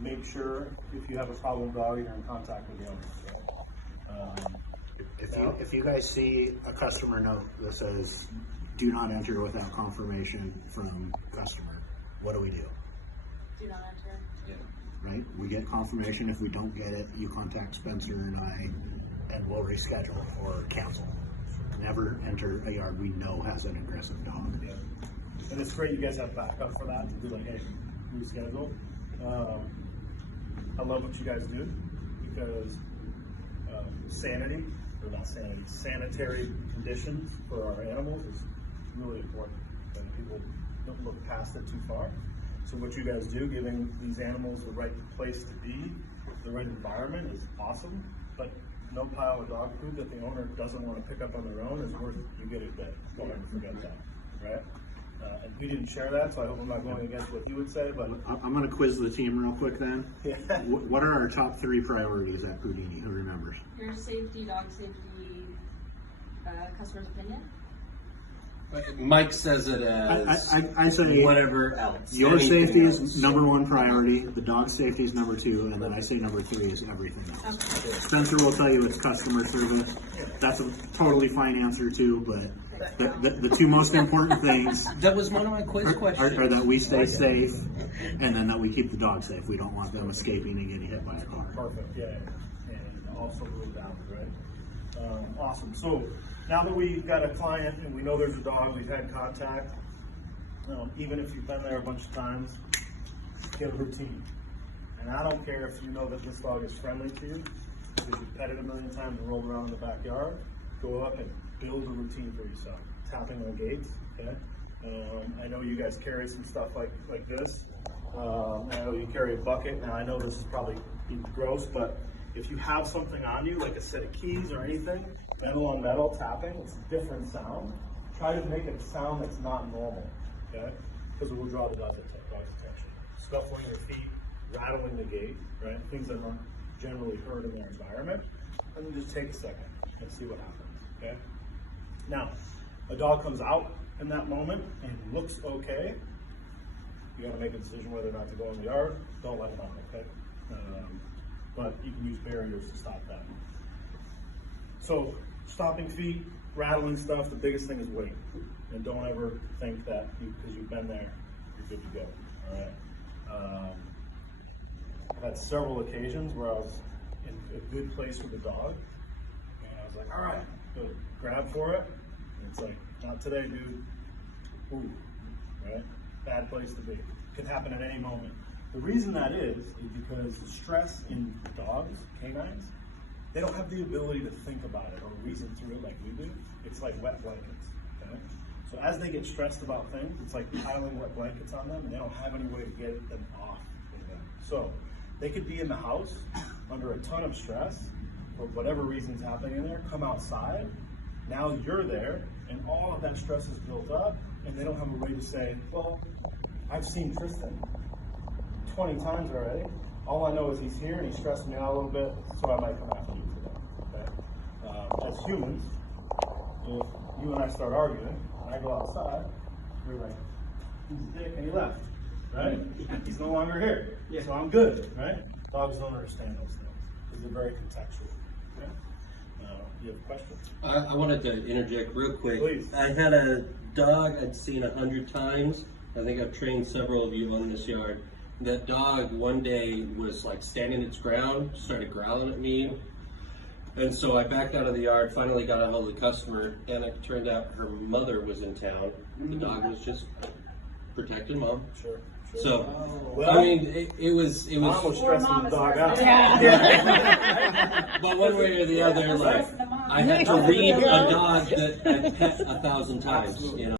make sure if you have a problem dog, you're in contact with the owner. If you guys see a customer note that says, do not enter without confirmation from customer, what do? Do not enter. Right? We get confirmation. If we don't get it, you contact Spencer and I, and we'll reschedule or cancel. Never enter a yard we know has an aggressive dog. Yeah. And it's great you guys have backup for that to be like, hey, reschedule. I love what you guys do because sanitary conditions for our animals is really important. And people don't look past it too far. So what you guys do, giving these animals the right place to be, the right environment is awesome. But no pile of dog food that the owner doesn't want to pick up on their own is worth you get it dead. Don't ever forget that, right? And we didn't share that, so I hope I'm not going against what you would say, but I'm going to quiz the team real quick then. yeah. What are our top 3 priorities at Pudini? Who remembers? Your safety, dog safety, customer's opinion. Mike says it as I say whatever else. Your Anything safety is else. number 1 priority, the dog's safety is number 2, and then I say number 3 is everything else. Okay. Spencer will tell you it's customer service. That's a totally fine answer too, but the 2 most important things That was one of my quiz questions. are that we stay safe and then that we keep the dog safe. We don't want them escaping and getting hit by a car. Perfect, yeah. And also rule down, right? Awesome. So now that we've got a client and we know there's a dog, we've had contact, even if you've been there a bunch of times, get a routine. And I don't care if you know that this dog is friendly to you, because you've pet it a million times and rolled around in the backyard, go up and build a routine for yourself. Tapping on gates, okay? I know you guys carry some stuff like this. I know you carry a bucket. Now I know this is probably gross, but if you have something on you, like a set of keys or anything, metal on metal tapping, it's a different sound. Try to make it a sound that's not normal, okay? Because it will draw the dog's attention. Scuffling your feet, rattling the gate, right? Things that aren't generally heard in their environment. And then just take a second and see what happens, okay? Now, a dog comes out in that moment and looks okay. You gotta make a decision whether or not to go in the yard. Don't let him out, okay? But you can use barriers to stop that. So, stopping feet, rattling stuff, the biggest thing is wait. And don't ever think that because you've been there, you're good to go, all right? I've had several occasions where I was in a good place with the dog, and I was like, all right, go grab for it. And it's like, not today, dude. Ooh, right? Bad place to be. Can happen at any moment. The reason that is because the stress in dogs, canines, they don't have the ability to think about it or reason through it like we do. It's like wet blankets, okay? So as they get stressed about things, it's like piling wet blankets on them, and they don't have any way to get them off of them. So they could be in the house under a ton of stress for whatever reason's happening in there, come outside, now you're there, and all of that stress is built up, and they don't have a way to say, well, I've seen Tristan 20 times already. All I know is he's here and he's stressing me out a little bit, so I might come after you today, okay? As humans, if you and I start arguing, and I go outside, you're like, he's a dick and he left, right? He's no longer here, so I'm good, right? Dogs don't understand those things, because they're very contextual, okay? You have questions? I wanted to interject real quick. Please. I had a dog I'd seen 100 times. I think I've trained several of you on this yard. That dog one day was like standing its ground, started growling at me. And so I backed out of the yard, finally got a hold of the customer, and it turned out her mother was in town. The dog was just protecting mom. Sure. So, Well, I mean, it was. Mom was stressing the dog out. But one way or the other, like, I had to read a dog that I'd pet 1,000 times, you know.